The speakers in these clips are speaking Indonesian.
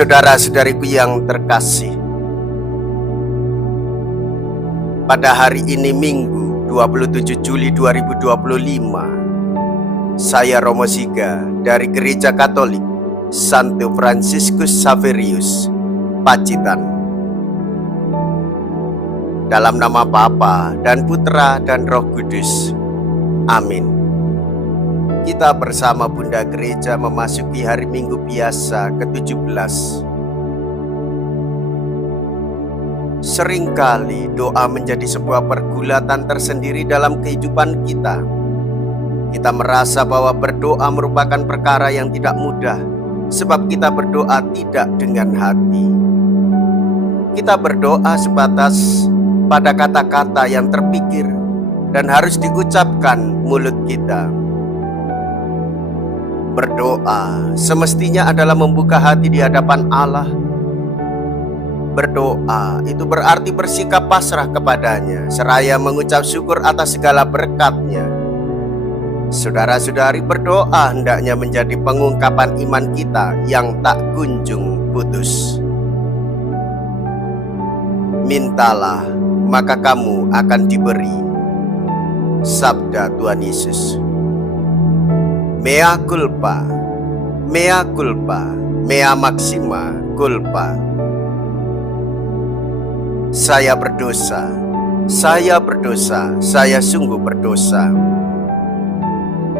Saudara-saudariku yang terkasih, pada hari ini Minggu 27 Juli 2025, saya Romo Siga dari Gereja Katolik Santo Fransiskus Xaverius, Pacitan. Dalam nama Bapa dan Putra dan Roh Kudus. Amin. Kita bersama Bunda Gereja memasuki hari Minggu biasa ke-17. Seringkali doa menjadi sebuah pergulatan tersendiri dalam kehidupan kita. Kita merasa bahwa berdoa merupakan perkara yang tidak mudah, sebab kita berdoa tidak dengan hati. Kita berdoa sebatas pada kata-kata yang terpikir dan harus diucapkan mulut kita. Berdoa semestinya adalah membuka hati di hadapan Allah. Berdoa itu berarti bersikap pasrah kepadanya, seraya mengucap syukur atas segala berkat-Nya. Saudara-saudari, berdoa hendaknya menjadi pengungkapan iman kita yang tak kunjung putus. Mintalah, maka kamu akan diberi. Sabda Tuhan Yesus. Mea culpa, mea culpa, mea maxima culpa. Saya berdosa, saya berdosa, saya sungguh berdosa.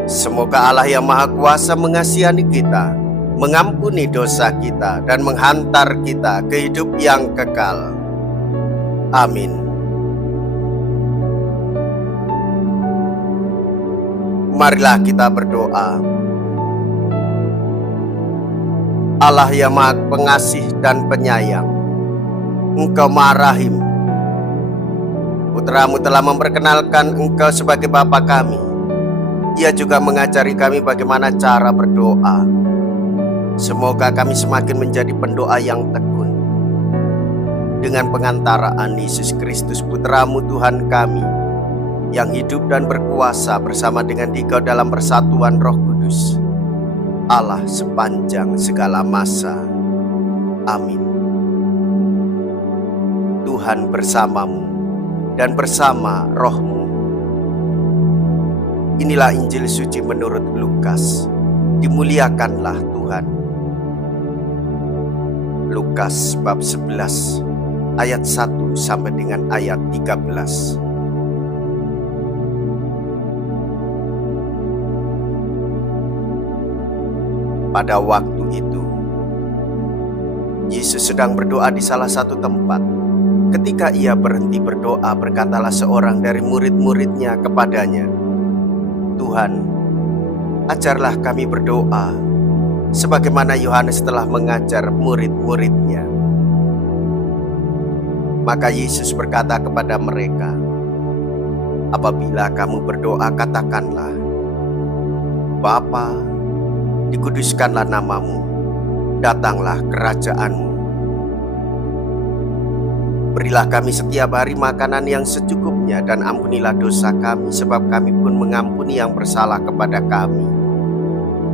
Semoga Allah yang Maha Kuasa mengasihani kita, mengampuni dosa kita, dan menghantar kita ke hidup yang kekal. Amin. Marilah kita berdoa. Allah yang Maha Pengasih dan Penyayang, Engkau Maha Rahim. Putra-Mu telah memperkenalkan Engkau sebagai Bapa kami. Ia juga mengajari kami bagaimana cara berdoa. Semoga kami semakin menjadi pendoa yang tekun. Dengan pengantaraan Yesus Kristus, Putra-Mu Tuhan kami, yang hidup dan berkuasa bersama dengan Dikau dalam persatuan Roh Kudus, Allah sepanjang segala masa. Amin. Tuhan bersamamu dan bersama rohmu. Inilah Injil suci menurut Lukas. Dimuliakanlah Tuhan. Lukas bab 11 ayat 1 sampai dengan ayat 13. Pada waktu itu, Yesus sedang berdoa di salah satu tempat. Ketika ia berhenti berdoa, berkatalah seorang dari murid-muridnya kepadanya, "Tuhan, ajarlah kami berdoa, sebagaimana Yohanes telah mengajar murid-muridnya." Maka Yesus berkata kepada mereka, "Apabila kamu berdoa, katakanlah, Bapa, dikuduskanlah namamu, datanglah kerajaan-Mu. Berilah kami setiap hari makanan yang secukupnya, dan ampunilah dosa kami, sebab kami pun mengampuni yang bersalah kepada kami.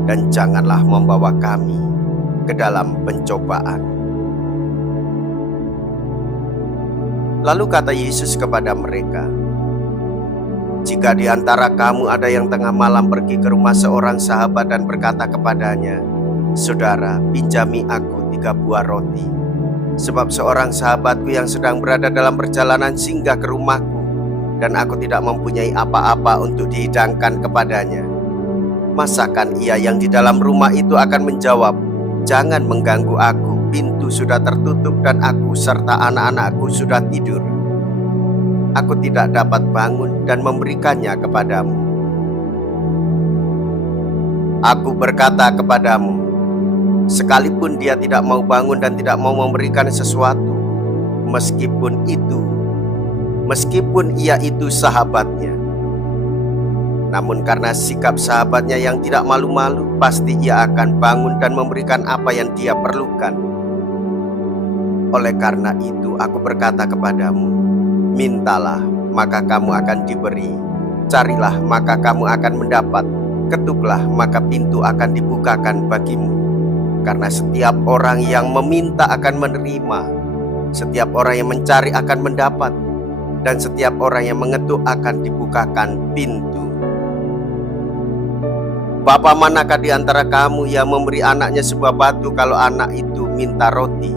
Dan janganlah membawa kami ke dalam pencobaan." Lalu kata Yesus kepada mereka, "Jika di antara kamu ada yang tengah malam pergi ke rumah seorang sahabat dan berkata kepadanya, 'Saudara, pinjami aku 3 buah roti, sebab seorang sahabatku yang sedang berada dalam perjalanan singgah ke rumahku, dan aku tidak mempunyai apa-apa untuk dihidangkan kepadanya.' Masakan ia yang di dalam rumah itu akan menjawab, 'Jangan mengganggu aku, pintu sudah tertutup dan aku serta anak-anakku sudah tidur. Aku tidak dapat bangun dan memberikannya kepadamu.' Aku berkata kepadamu, sekalipun dia tidak mau bangun dan tidak mau memberikan sesuatu, meskipun ia itu sahabatnya, namun karena sikap sahabatnya yang tidak malu-malu, pasti ia akan bangun dan memberikan apa yang dia perlukan. Oleh karena itu aku berkata kepadamu, mintalah, maka kamu akan diberi. Carilah, maka kamu akan mendapat. Ketuklah, maka pintu akan dibukakan bagimu. Karena setiap orang yang meminta akan menerima, setiap orang yang mencari akan mendapat, dan setiap orang yang mengetuk akan dibukakan pintu. Bapa, manakah di antara kamu yang memberi anaknya sebuah batu kalau anak itu minta roti,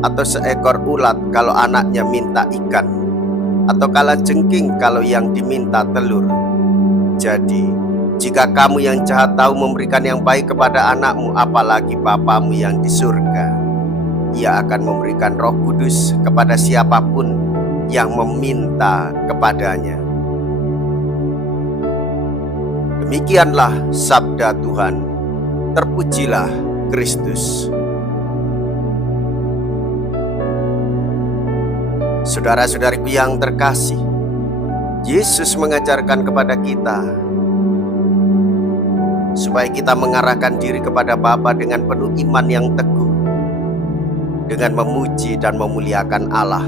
atau seekor ulat kalau anaknya minta ikan, atau kalajengking kalau yang diminta telur? Jadi, jika kamu yang jahat tahu memberikan yang baik kepada anakmu, apalagi Bapamu yang di surga, Ia akan memberikan Roh Kudus kepada siapapun yang meminta kepadanya. Demikianlah sabda Tuhan. Terpujilah Kristus. Saudara-saudariku yang terkasih, Yesus mengajarkan kepada kita supaya kita mengarahkan diri kepada Bapa dengan penuh iman yang teguh, dengan memuji dan memuliakan Allah.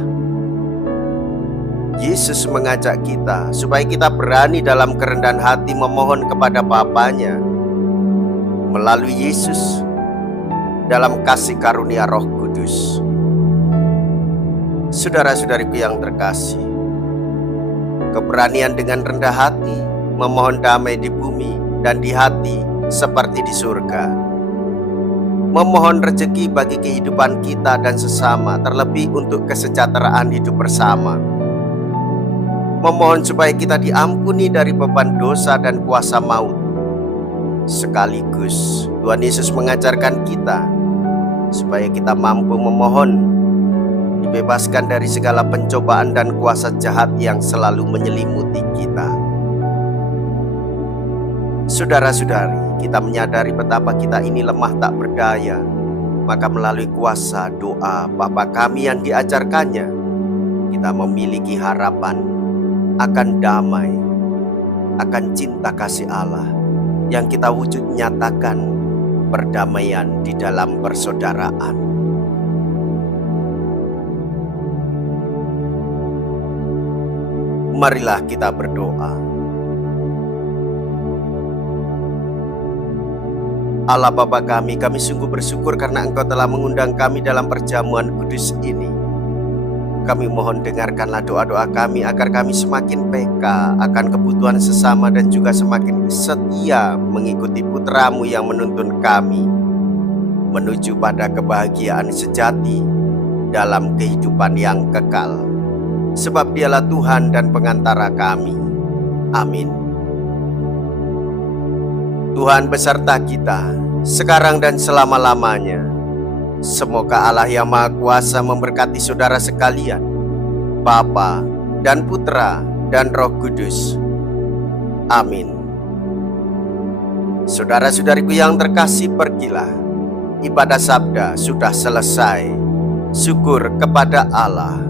Yesus mengajak kita supaya kita berani dalam kerendahan hati memohon kepada Bapanya melalui Yesus dalam kasih karunia Roh Kudus. Saudara-saudariku yang terkasih, keberanian dengan rendah hati memohon damai di bumi dan di hati seperti di surga, memohon rezeki bagi kehidupan kita dan sesama, terlebih untuk kesejahteraan hidup bersama, memohon supaya kita diampuni dari beban dosa dan kuasa maut. Sekaligus Tuhan Yesus mengajarkan kita supaya kita mampu memohon dibebaskan dari segala pencobaan dan kuasa jahat yang selalu menyelimuti kita. Saudara-saudari, kita menyadari betapa kita ini lemah tak berdaya. Maka melalui kuasa doa Bapa kami yang diajarkannya, kita memiliki harapan akan damai, akan cinta kasih Allah yang kita wujud nyatakan perdamaian di dalam persaudaraan. Marilah kita berdoa. Allah Bapa kami sungguh bersyukur karena Engkau telah mengundang kami dalam perjamuan kudus ini. Kami mohon dengarkanlah doa-doa kami agar kami semakin peka akan kebutuhan sesama dan juga semakin setia mengikuti Putra-Mu yang menuntun kami menuju pada kebahagiaan sejati dalam kehidupan yang kekal. Sebab Dialah Tuhan dan pengantara kami. Amin. Tuhan beserta kita sekarang dan selama-lamanya. Semoga Allah yang Maha Kuasa memberkati saudara sekalian, Bapa dan Putra dan Roh Kudus. Amin. Saudara-saudariku yang terkasih, pergilah. Ibadah sabda sudah selesai. Syukur kepada Allah.